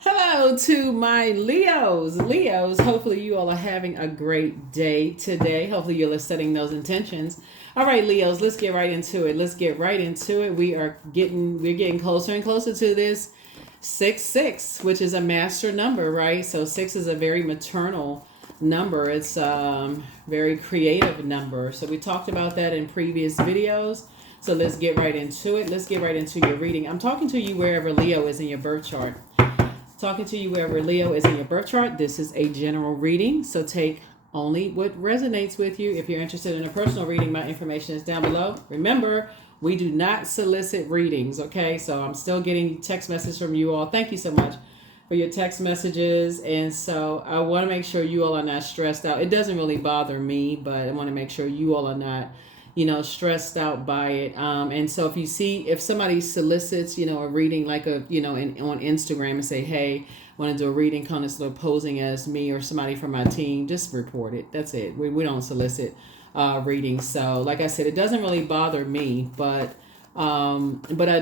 Hello to my Leos. Leos, hopefully you all are having a great day today. Hopefully you're setting those intentions. All right, Leos, let's get right into it. Let's get right into it. We're getting closer and closer to this 6 6, which is a master number, right? So 6 is a very maternal number. It's very creative number. So we talked about that in previous videos. So let's get right into it. Let's get right into your reading. I'm talking to you wherever Leo is in your birth chart. Talking to you wherever Leo is in your birth chart. This is a general reading, so take only what resonates with you. If you're interested in a personal reading, my information is down below. Remember, we do not solicit readings, okay? So I'm still getting text messages from you all. Thank you so much for your text messages. And so I want to make sure you all are not stressed out. It doesn't really bother me, but I want to make sure you all are not stressed out by it. And so if somebody solicits, a reading like on Instagram and say, hey, want to do a reading, kind of sort of posing as me or somebody from my team, just report it. That's it. We don't solicit readings. So like I said, it doesn't really bother me, but I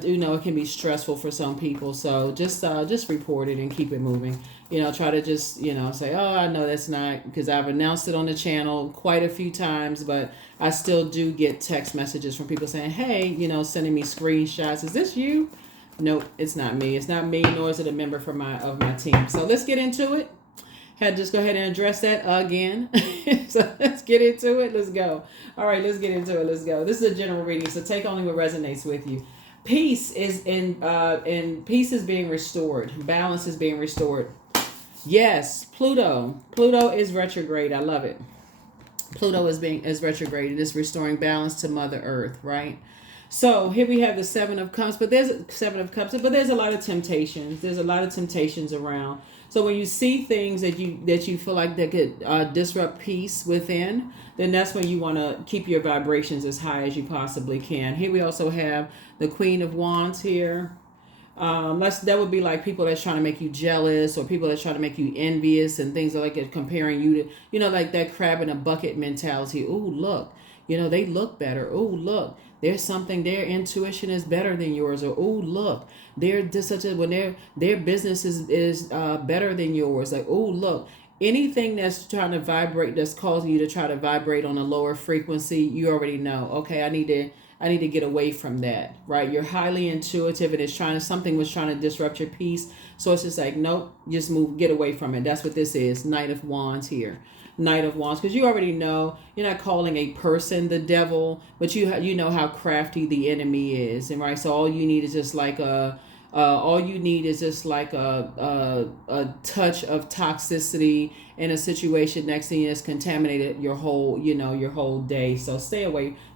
do know it can be stressful for some people. So just report it and keep it moving. Try to just say, oh, I know that's not, because I've announced it on the channel quite a few times, but I still do get text messages from people saying, hey, sending me screenshots. Is this you? Nope, it's not me. It's not me, nor is it a member of my team. So let's get into it. Just go ahead and address that again. So let's get into it. Let's go. All right, let's get into it. Let's go. This is a general reading, so take only what resonates with you. Peace is peace is being restored. Balance is being restored. Yes, Pluto. Pluto is retrograde. I love it. Pluto is retrograde. It is restoring balance to Mother Earth, right? So here we have the there's a lot of temptations. There's a lot of temptations around. So when you see things that you feel like that could disrupt peace within, then that's when you want to keep your vibrations as high as you possibly can. Here we also have the Queen of Wands here. That would be like people that's trying to make you jealous, or people that's trying to make you envious, and things like it, comparing you to, like that crab in a bucket mentality. Oh, look, they look better. Oh, look, there's something, their intuition is better than yours. Or, oh, look, they're just when their business is better than yours. Like, oh, look, anything that's trying to vibrate, that's causing you to try to vibrate on a lower frequency, you already know, okay, I need to get away from that, right? You're highly intuitive, and something was trying to disrupt your peace. So it's just like, nope, just move, get away from it. That's what this is. Knight of Wands here. Knight of Wands, because you already know, you're not calling a person the devil, but you know how crafty the enemy is, and right. So all you need is just like a touch of toxicity in a situation. Next thing is contaminated your whole day. So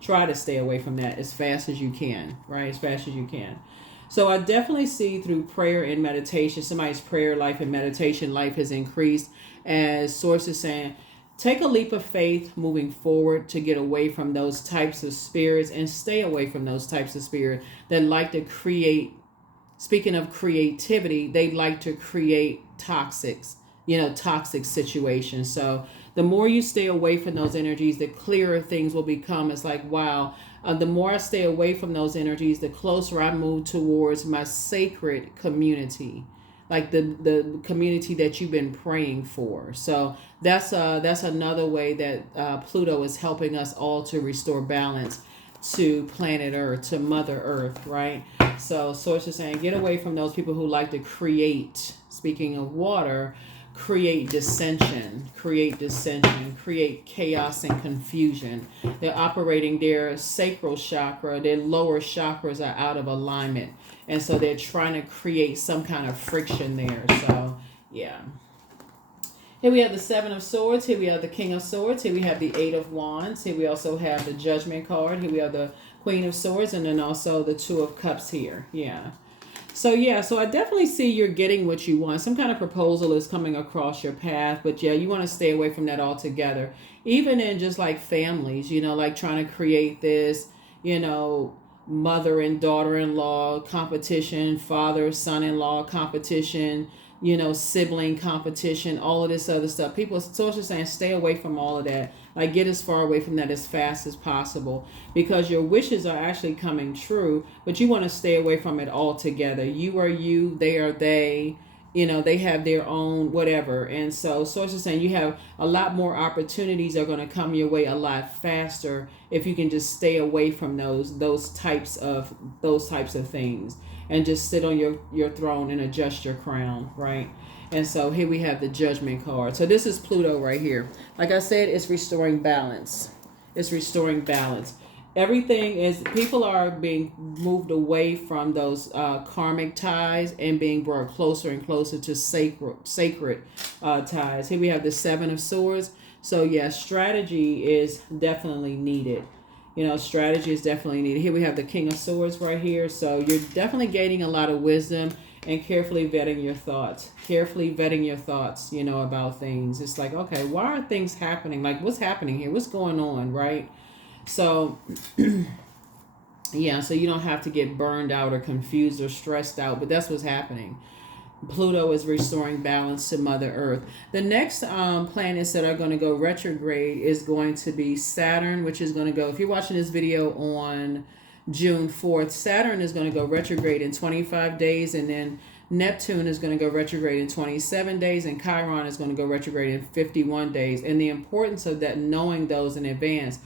try to stay away from that as fast as you can, right? As fast as you can. So I definitely see through prayer and meditation, somebody's prayer life and meditation life has increased, as sources saying, take a leap of faith moving forward to get away from those types of spirits, and stay away from those types of spirits that like to create. Speaking of creativity, they like to create toxic situations. So the more you stay away from those energies, the clearer things will become. It's like, wow, the more I stay away from those energies, the closer I move towards my sacred community, like the community that you've been praying for. So that's another way that Pluto is helping us all to restore balance to planet Earth, to Mother Earth, right? So sources saying, get away from those people who like to create, speaking of water, create dissension, create chaos and confusion. They're operating their sacral chakra, their lower chakras are out of alignment. And so they're trying to create some kind of friction there. So, yeah. Here we have the Seven of Swords. Here we have the King of Swords. Here we have the Eight of Wands. Here we also have the Judgment card. Here we have the Queen of Swords, and then also the Two of Cups here. Yeah. So I definitely see you're getting what you want. Some kind of proposal is coming across your path, but yeah, you want to stay away from that altogether. Even in just like families, like trying to create this, mother and daughter-in-law competition, father, son-in-law competition, sibling competition, all of this other stuff. People, social saying, stay away from all of that. Like, get as far away from that as fast as possible, because your wishes are actually coming true, but you want to stay away from it altogether. You are you, they are they. They have their own whatever. And so source is saying you have a lot more opportunities are going to come your way a lot faster if you can just stay away from those types of things and just sit on your throne and adjust your crown, right? And so here we have the Judgment card. So this is Pluto right here. Like I said, it's restoring balance. It's restoring balance. Everything is, people are being moved away from those karmic ties and being brought closer and closer to sacred ties. Here we have the Seven of Swords. So yeah, strategy is definitely needed. Strategy is definitely needed. Here we have the King of Swords right here. So you're definitely gaining a lot of wisdom and carefully vetting your thoughts. Carefully vetting your thoughts, about things. It's like, okay, why are things happening? Like, what's happening here? What's going on, right? So, yeah, so you don't have to get burned out or confused or stressed out, but that's what's happening. Pluto is restoring balance to Mother Earth. The next planets that are going to go retrograde is going to be Saturn, which is going to go, if you're watching this video on June 4th, Saturn is going to go retrograde in 25 days, and then Neptune is going to go retrograde in 27 days, and Chiron is going to go retrograde in 51 days. And the importance of that, knowing those in advance,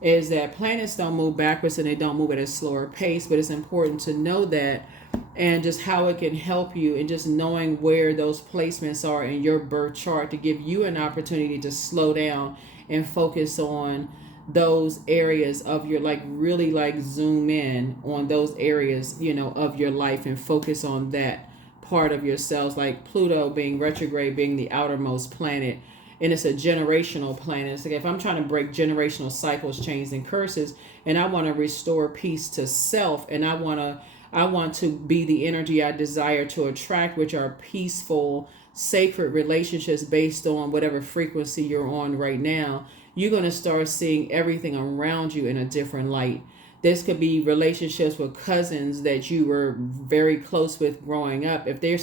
is that planets don't move backwards and they don't move at a slower pace, but it's important to know that and just how it can help you, and just knowing where those placements are in your birth chart to give you an opportunity to slow down and focus on those areas of your, like, really like zoom in on those areas, of your life and focus on that part of yourselves. Like Pluto being retrograde, being the outermost planet, and it's a generational planet. It's like if I'm trying to break generational cycles, chains, and curses, and I want to restore peace to self, and I want to be the energy I desire to attract, which are peaceful, sacred relationships based on whatever frequency you're on right now. You're going to start seeing everything around you in a different light. This could be relationships with cousins that you were very close with growing up. If they're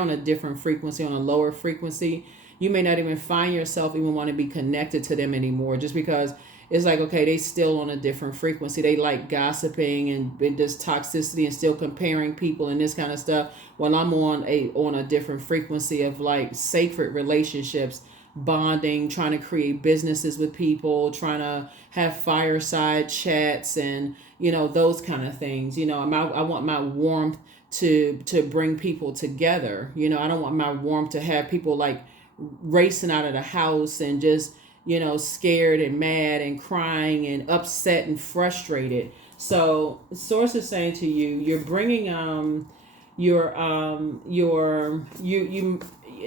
on a different frequency, on a lower frequency, you may not even find yourself even want to be connected to them anymore, just because it's like, okay, they still on a different frequency. They like gossiping and just toxicity and still comparing people and this kind of stuff. While I'm on a different frequency of like sacred relationships, bonding, trying to create businesses with people, trying to have fireside chats and, those kind of things. I want my warmth to bring people together. I don't want my warmth to have people like racing out of the house and just, scared and mad and crying and upset and frustrated. So source is saying to you, you're bringing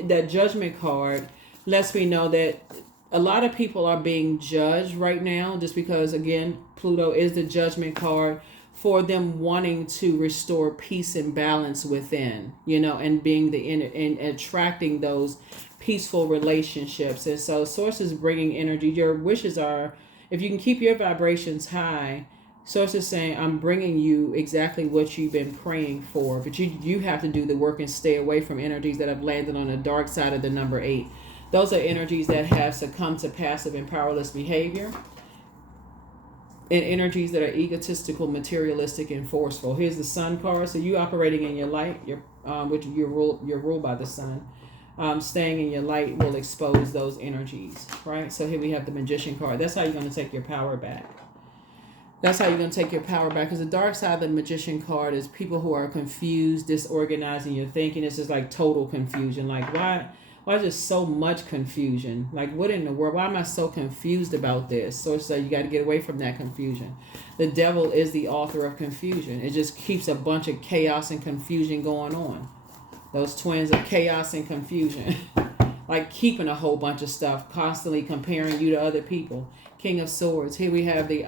that Judgment card lets me know that a lot of people are being judged right now, just because, again, Pluto is the Judgment card, for them wanting to restore peace and balance within, and being and attracting those peaceful relationships. And so source is bringing energy. Your wishes are, if you can keep your vibrations high, source is saying, I'm bringing you exactly what you've been praying for, but you have to do the work and stay away from energies that have landed on the dark side of the number 8. Those are energies that have succumbed to passive and powerless behavior, and energies that are egotistical, materialistic, and forceful. Here's the Sun card. So you operating in your light, which you're ruled by the Sun. Staying in your light will expose those energies, right? So here we have the Magician card. That's how you're going to take your power back. That's how you're going to take your power back. Because the dark side of the Magician card is people who are confused, disorganized in your thinking. It's just like total confusion. Like, why is there so much confusion? Like, what in the world? Why am I so confused about this? So it's like you got to get away from that confusion. The devil is the author of confusion. It just keeps a bunch of chaos and confusion going on. Those twins of chaos and confusion. Like keeping a whole bunch of stuff, constantly comparing you to other people. King of Swords. Here we have the,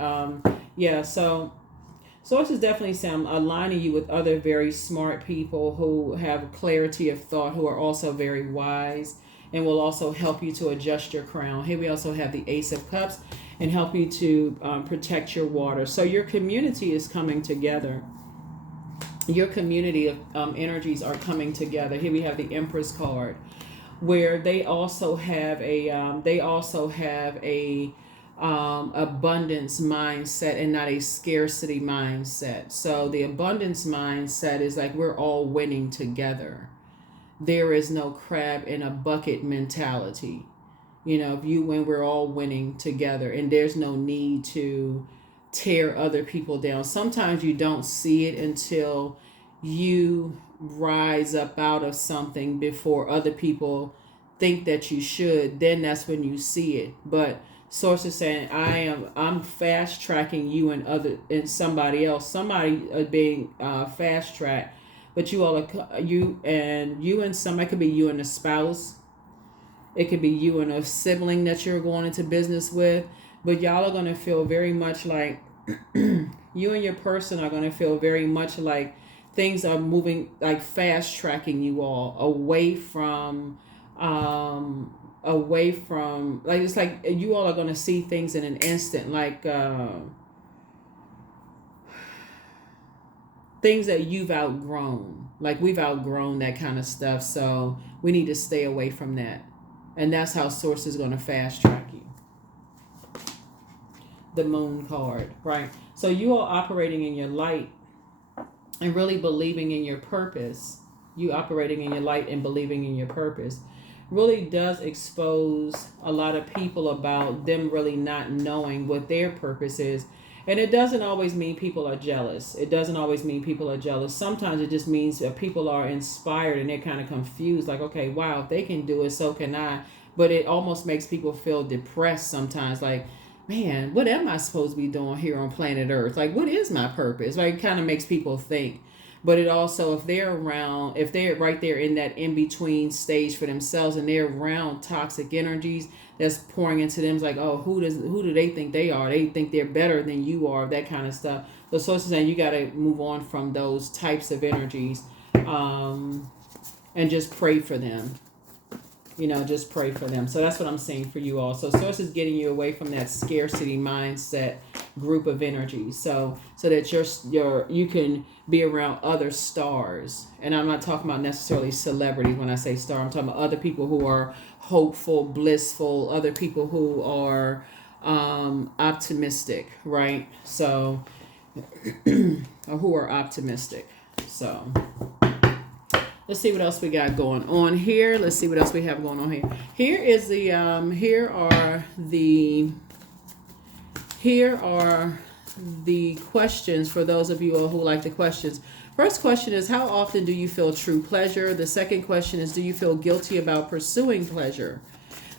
so Source is definitely aligning you with other very smart people who have clarity of thought, who are also very wise, and will also help you to adjust your crown. Here we also have the Ace of Cups and help you to protect your water. So your community is coming together. Your community of energies are coming together. Here we have the Empress card, where they also have a abundance mindset and not a scarcity mindset. So the abundance mindset is like we're all winning together. there is no crab in a bucket mentality. If you win, we're all winning together, and there's no need to tear other people down. Sometimes you don't see it until you rise up out of something before other people think that you should. Then that's when you see it. But source is saying I'm fast tracking you and somebody else. Somebody being fast tracked, but you all are you and somebody. It could be you and a spouse. It could be you and a sibling that you're going into business with. But y'all are going to feel very much like you and your person are going to feel very much like things are moving, like fast tracking you all away from like, it's like you all are going to see things in an instant, like things that you've outgrown. Like, we've outgrown that kind of stuff, so we need to stay away from that. And that's how source is going to fast track you. The moon card, right? So you are operating in your light and really believing in your purpose. You operating in your light and believing in your purpose really does expose a lot of people about them really not knowing what their purpose is. And it doesn't always mean people are jealous. It doesn't always mean people are jealous. Sometimes it just means that people are inspired and they're kind of confused. Like, okay, wow, if they can do it, so can I. But it almost makes people feel depressed sometimes. Like, man, what am I supposed to be doing here on planet Earth? Like, what is my purpose? Like, it kind of makes people think. But it also, if they're right there in that in-between stage for themselves and they're around toxic energies that's pouring into them, it's like, oh, who do they think they are? They think they're better than you are, that kind of stuff. The source is saying you got to move on from those types of energies, and just pray for them. Just pray for them. So that's what I'm saying for you all. So source is getting you away from that scarcity mindset group of energy, so that you can be around other stars. And I'm not talking about necessarily celebrities when I say star. I'm talking about other people who are hopeful, blissful, other people who are optimistic, right? So or who are optimistic. So let's see what else we got going on here. Let's see what else we have going on here. Here are the questions for those of you all who like the questions. First question is, how often do you feel true pleasure? The second question is, do you feel guilty about pursuing pleasure?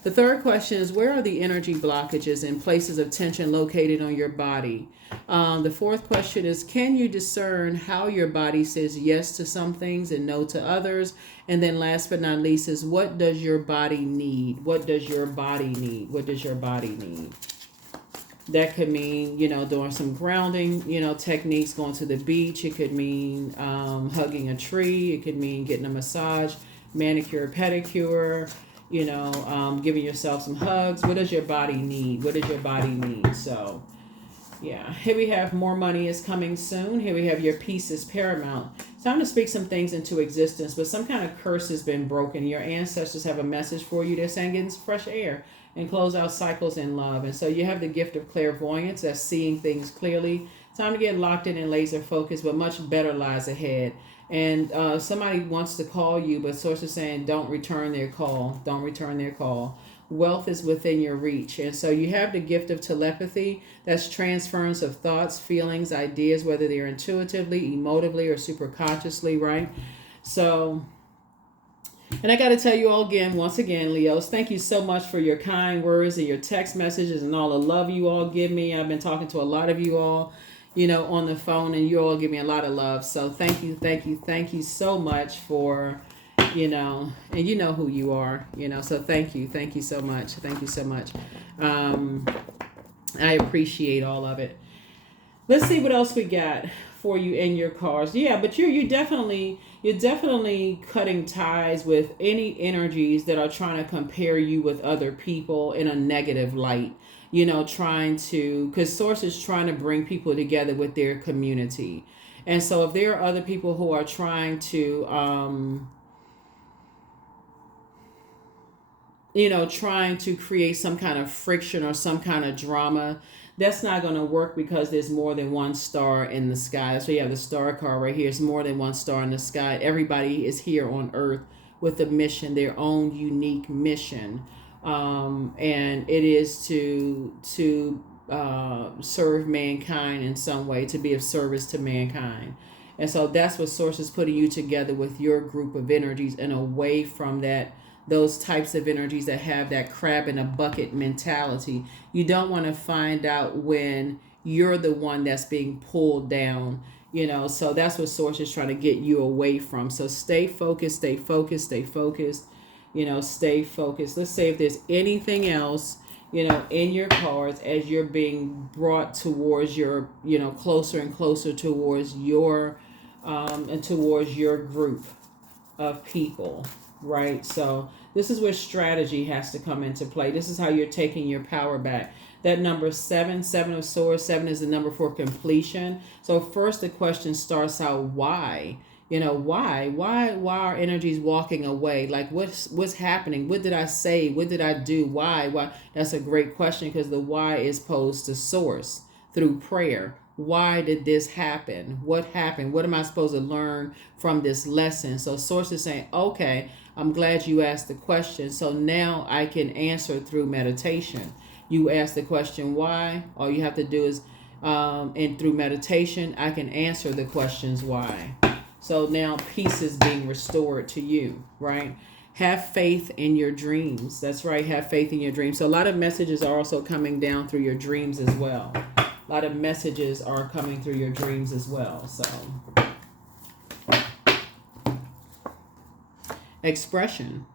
The third question is, where are the energy blockages and places of tension located on your body? The fourth question is, can you discern how your body says yes to some things and no to others? And then last but not least is, what does your body need? What does your body need? What does your body need? That could mean, doing some grounding, techniques, going to the beach. It could mean hugging a tree. It could mean getting a massage, manicure, pedicure, giving yourself some hugs. What does your body need? What does your body need? So, yeah. Here we have more money is coming soon. Here we have your peace is paramount. It's time to speak some things into existence, but some kind of curse has been broken. Your ancestors have a message for you. They're saying get some fresh air and close out cycles in love. And so you have the gift of clairvoyance, that's seeing things clearly. Time to get locked in and laser focused, but much better lies ahead. And somebody wants to call you, but source is saying don't return their call. Don't return their call. Wealth is within your reach. And so you have the gift of telepathy. That's transference of thoughts, feelings, ideas, whether they're intuitively, emotively, or superconsciously, right? So, and I got to tell you all again, once again, Leos, thank you so much for your kind words and your text messages and all the love you all give me. I've been talking to a lot of you all, on the phone, and you all give me a lot of love. So thank you so much for, and you know who you are, so thank you so much. Thank you so much. I appreciate all of it. Let's see what else we got for you in your cards. Yeah, but you're definitely cutting ties with any energies that are trying to compare you with other people in a negative light. Because source is trying to bring people together with their community. And so if there are other people who are trying to trying to create some kind of friction or some kind of drama, that's not going to work, because there's more than one star in the sky. That's why you have the star card right here. It's more than one star in the sky. Everybody is here on Earth with a mission, their own unique mission. And it is to serve mankind in some way, to be of service to mankind. And so that's what Source is putting you together with your group of energies and away from those types of energies that have that crab in a bucket mentality. You don't want to find out when you're the one that's being pulled down, so that's what Source is trying to get you away from. So stay focused, stay focused, stay focused, stay focused. Let's say if there's anything else, in your cards as you're being brought towards your, closer and closer towards your and towards your group of people, right? So this is where strategy has to come into play. This is how you're taking your power back. That number 7, 7 of swords, 7 is the number for completion. So first the question starts out, why? Why are energies walking away? Like what's happening? What did I say? What did I do? Why? That's a great question, because the why is posed to Source through prayer. Why did this happen? What happened? What am I supposed to learn from this lesson? So Source is saying, okay, I'm glad you asked the question. So now I can answer through meditation. You ask the question why. All you have to do is, and through meditation, I can answer the questions why. So now peace is being restored to you, right? Have faith in your dreams. That's right. Have faith in your dreams. So a lot of messages are also coming down through your dreams as well. A lot of messages are coming through your dreams as well. So expression,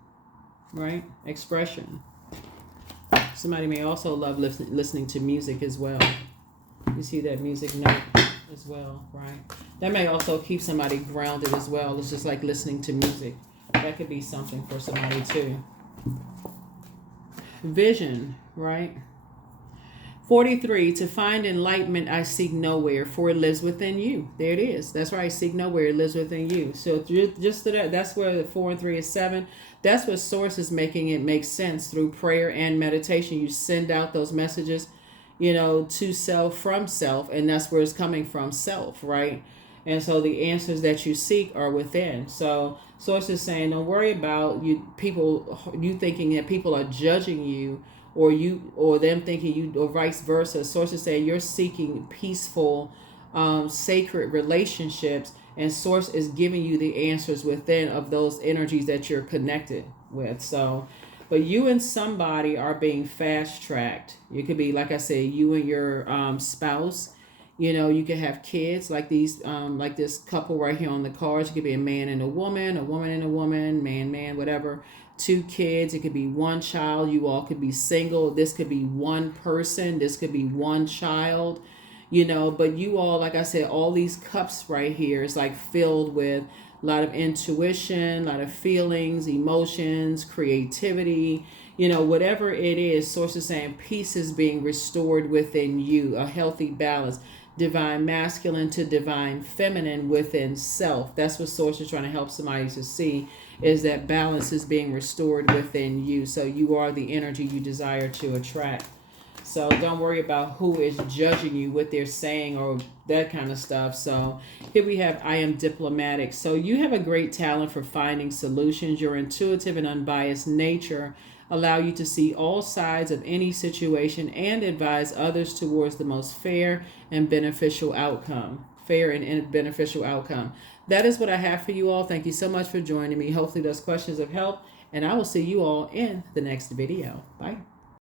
right? Expression. Somebody may also love listening to music as well. You see that music note as well, right? That may also keep somebody grounded as well. It's just like listening to music. That could be something for somebody too. Vision, right? 43, to find enlightenment I seek nowhere, for it lives within you. There it is. That's right. Seek nowhere, it lives within you. So just that's where the 4 and 3 is 7. That's what Source is making it make sense through prayer and meditation. You send out those messages, to self from self, and that's where it's coming from, self, right? And so the answers that you seek are within. So Source is saying, don't worry about you thinking that people are judging you, or them thinking you, or vice versa. Source is saying you're seeking peaceful, sacred relationships, and Source is giving you the answers within of those energies that you're connected with. So, but you and somebody are being fast tracked. It could be, like I said, you and your spouse. You could have kids like these, like this couple right here on the cards. It could be a man and a woman and a woman, man, whatever. 2 kids. It could be 1 child. You all could be single. This could be 1 person. This could be 1 child. But you all, like I said, all these cups right here is like filled with a lot of intuition, a lot of feelings, emotions, creativity. Whatever it is, Source is saying peace is being restored within you, a healthy balance. Divine masculine to divine feminine within self. That's what Source is trying to help somebody to see, is that balance is being restored within you. So you are the energy you desire to attract. So don't worry about who is judging you, what they're saying, or that kind of stuff. So here we have, I am diplomatic. So you have a great talent for finding solutions. Your intuitive and unbiased nature allow you to see all sides of any situation and advise others towards the most fair and beneficial outcome. That is what I have for you all. Thank you so much for joining me. Hopefully those questions have helped, and I will see you all in the next video. Bye.